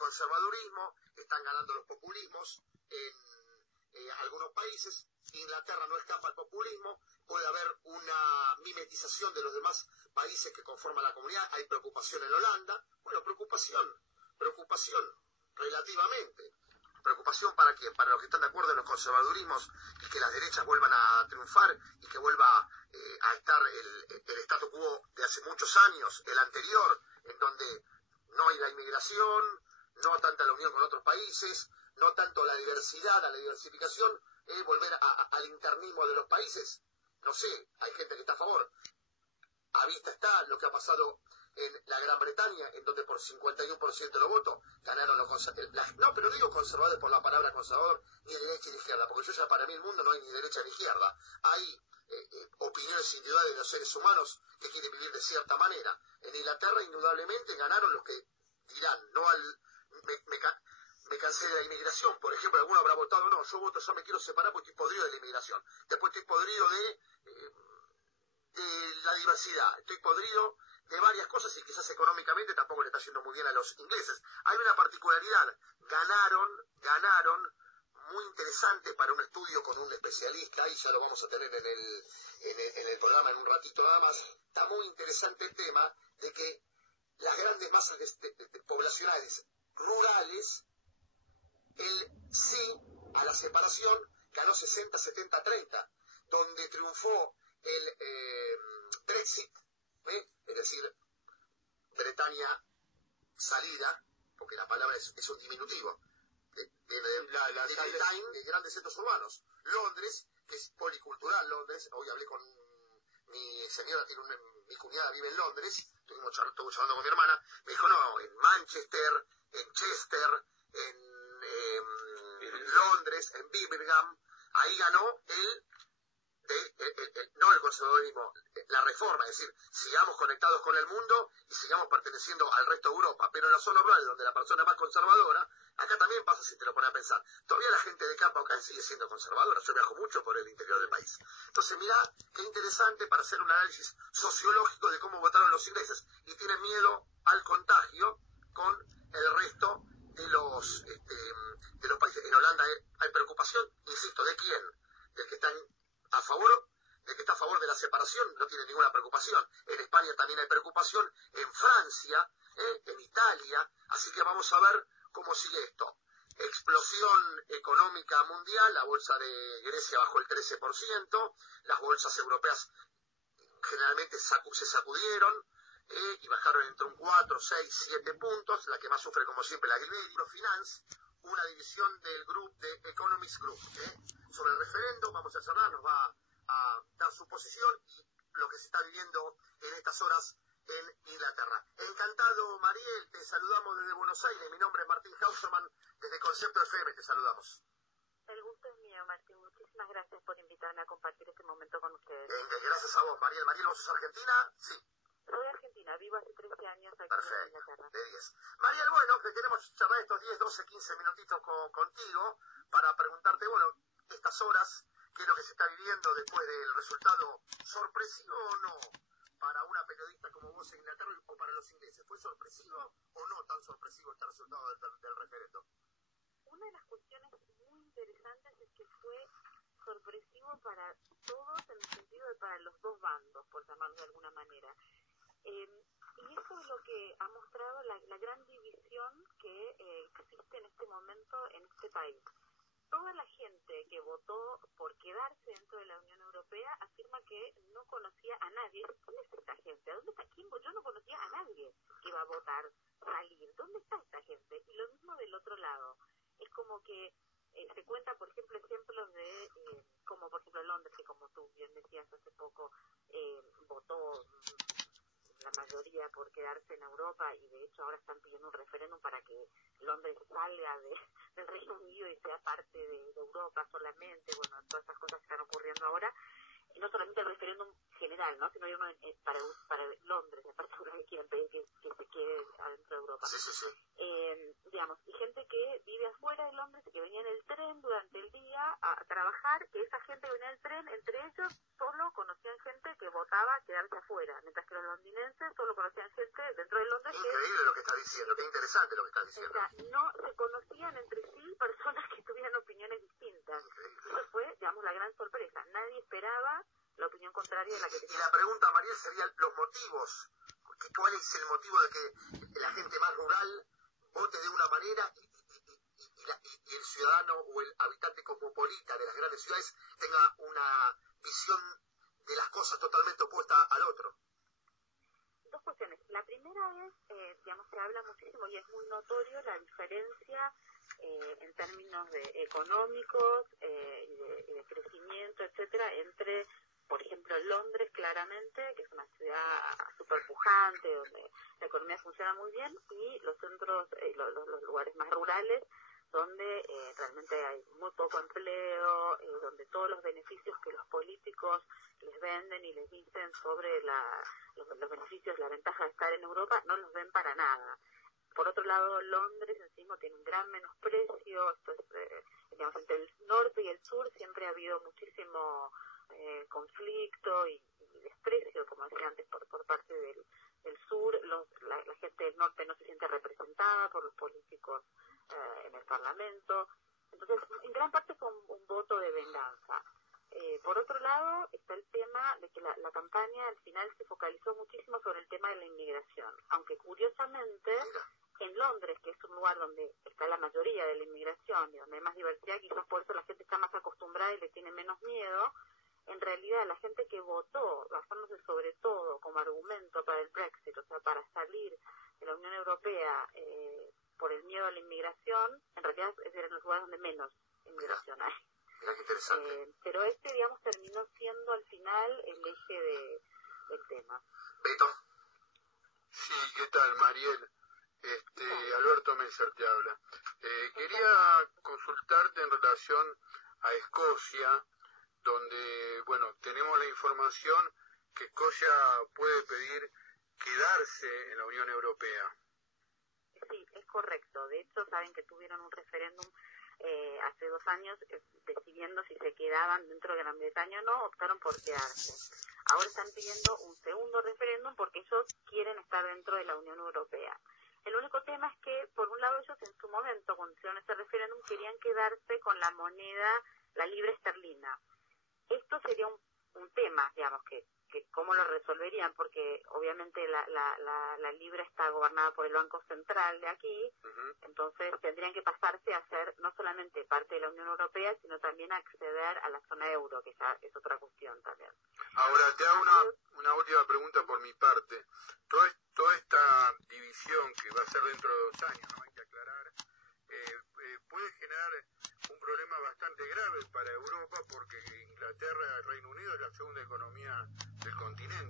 conservadurismo, están ganando los populismos en algunos países. Inglaterra no escapa al populismo, puede haber una mimetización de los demás países que conforman la comunidad, hay preocupación en Holanda. Bueno, preocupación relativamente. ¿Preocupación para quién? Para los que están de acuerdo en los conservadurismos y que las derechas vuelvan a triunfar y que vuelva a estar el statu quo de hace muchos años, el anterior, en donde no hay la inmigración, no tanta la unión con otros países, no tanto la diversidad, la diversificación, volver al internismo de los países. No sé, hay gente que está a favor. A vista está lo que ha pasado en la Gran Bretaña, en donde por 51% de los votos ganaron los conservadores. No, pero no digo conservadores por la palabra conservador, ni de derecha ni izquierda, porque yo ya para mí el mundo no hay ni derecha ni izquierda. Hay opiniones individuales de los seres humanos que quieren vivir de cierta manera. En Inglaterra, indudablemente, ganaron los que dirán, no al... Me cansé de la inmigración, por ejemplo, alguno habrá votado, no, yo me quiero separar porque estoy podrido de la inmigración. Después estoy podrido de la diversidad, estoy podrido de varias cosas y quizás económicamente tampoco le está yendo muy bien a los ingleses. Hay una particularidad, ganaron, muy interesante para un estudio con un especialista, y ya lo vamos a tener en el programa en un ratito nada más. Está muy interesante el tema de que las grandes masas poblacionales rurales, el sí a la separación ganó 60-70-30, donde triunfó el Brexit, es decir, Bretaña salida, porque la palabra es un diminutivo, de grandes centros urbanos. Londres, que es policultural, Londres, hoy hablé con mi señora, mi cuñada vive en Londres, estuve charlando con mi hermana, me dijo, no, en Manchester, en Chester, en Londres, en Birmingham, ahí ganó no el conservadurismo, la reforma, es decir, sigamos conectados con el mundo y sigamos perteneciendo al resto de Europa, pero en las zonas rurales donde la persona es más conservadora, acá también pasa si te lo pones a pensar, todavía la gente de campo acá sigue siendo conservadora, yo viajo mucho por el interior del país. Entonces mirá qué interesante para hacer un análisis sociológico de cómo votaron los ingleses, y tienen miedo al contagio con el resto de los países. En Holanda hay preocupación, insisto, ¿de quién? Del que están a favor, del que está a favor de la separación, no tiene ninguna preocupación. En España también hay preocupación, en Francia, en Italia, así que vamos a ver cómo sigue esto. Explosión económica mundial, la bolsa de Grecia bajó el 13%, las bolsas europeas generalmente se sacudieron, y bajaron entre un 4, 6, 7 puntos, la que más sufre como siempre la Microfinance, una división del grupo de Economist Group. Sobre el referendo vamos a charlar, nos va a dar su posición y lo que se está viviendo en estas horas en Inglaterra. Encantado, Mariel, te saludamos desde Buenos Aires, mi nombre es Martín Hauserman, desde Concepto FM te saludamos. El gusto es mío, Martín, muchísimas gracias por invitarme a compartir este momento con ustedes. Gracias a vos, Mariel. Mariel, ¿vos sos argentina? Sí. Soy argentina, vivo hace 13 años aquí en Inglaterra. De 10. Mariel, bueno, que queremos charlar estos 10, 12, 15 minutitos contigo para preguntarte, bueno, estas horas, qué es lo que se está viviendo después del resultado, sorpresivo o no para una periodista como vos en Inglaterra o para los ingleses. ¿Fue sorpresivo o no tan sorpresivo este resultado del referendo? Una de las cuestiones muy interesantes es que fue sorpresivo para todos en el sentido de para los dos bandos, por llamarlo de alguna manera. Y eso es lo que ha mostrado la gran división que existe en este momento en este país. Toda la gente que votó por quedarse dentro de la Unión Europea afirma que no conocía a nadie. ¿Quién es esta gente? ¿A dónde está? Yo no conocía a nadie que iba a votar salir. ¿Dónde está esta gente? Y lo mismo del otro lado. Es como que se cuenta, por ejemplo, ejemplos de, como por ejemplo Londres, que como tú bien decías hace poco, votó la mayoría por quedarse en Europa, y de hecho ahora están pidiendo un referéndum para que Londres salga del Reino Unido y sea parte de Europa solamente. Bueno, todas esas cosas que están ocurriendo ahora. no solamente el referéndum general, ¿no? Sino hay uno para Londres, aparte de que quieren pedir que se quede adentro de Europa. Sí, sí, sí. Digamos, y gente que vive afuera de Londres y que venía en el tren durante el día a trabajar, que esa gente que venía en el tren, entre ellos solo conocían gente que votaba quedarse afuera, mientras que los londinenses solo conocían gente dentro de Londres. Increíble lo que está diciendo, qué interesante lo que está diciendo. O sea, no se conocían entre sí personas que tuvieran opiniones distintas. Eso fue, digamos, la gran sorpresa. Nadie esperaba la opinión contraria de la que tenía. Y la pregunta, Mariel, sería los motivos. ¿Cuál es el motivo de que la gente más rural vote de una manera y el ciudadano o el habitante cosmopolita de las grandes ciudades tenga una visión de las cosas totalmente opuesta al otro? Dos cuestiones. La primera es, digamos, se habla muchísimo y es muy notorio la diferencia en términos de económicos y de crecimiento, etcétera, entre, por ejemplo, Londres, claramente, que es una ciudad súper pujante, donde la economía funciona muy bien, y los centros, los lugares más rurales, donde realmente hay muy poco empleo, donde todos los beneficios que los políticos les venden y les dicen sobre los beneficios, la ventaja de estar en Europa, no los ven para nada. Por otro lado, Londres encima tiene un gran menosprecio, digamos, entre el norte y el sur siempre ha habido muchísimo conflicto y desprecio, como decía antes, por parte del sur. La gente del norte no se siente representada por los políticos en el Parlamento. Entonces, en gran parte fue un voto de venganza. Por otro lado, está el tema de que la campaña al final se focalizó muchísimo sobre el tema de la inmigración, aunque curiosamente en Londres, que es un lugar donde está la mayoría de la inmigración y donde hay más diversidad, quizás por eso la gente está más acostumbrada y le tiene menos miedo, en realidad la gente que votó, basándose sobre todo como argumento para el Brexit, o sea, para salir de la Unión Europea por el miedo a la inmigración, en realidad es en los lugares donde menos inmigración hay. Mira qué interesante. Pero digamos, terminó siendo al final el eje del tema. Beto. Sí, ¿qué tal, Mariel? Alberto Messer te habla. Quería consultarte en relación a Escocia, donde, bueno, tenemos la información que Escocia puede pedir quedarse en la Unión Europea. Sí, es correcto. De hecho, saben que tuvieron un referéndum hace 2 años decidiendo si se quedaban dentro de Gran Bretaña o no, optaron por quedarse. Ahora están pidiendo un segundo referéndum porque ellos quieren estar dentro de la Unión Europea. El único tema es que, por un lado, ellos en su momento, cuando hicieron ese referéndum, querían quedarse con la moneda, la libra esterlina. Esto sería un tema, digamos, que cómo lo resolverían, porque obviamente la libra está gobernada por el Banco Central de aquí, entonces tendrían que pasarse a ser no solamente parte de la Unión Europea, sino también acceder a la zona euro, que ya es otra cuestión también. Ahora, te hago una última pregunta por mi parte. Toda esta división que va a ser dentro de 2 años, ¿no? Hay que aclarar, puede generar un problema bastante grave para Europa, porque Inglaterra, el Reino Unido, es la segunda economía del continente.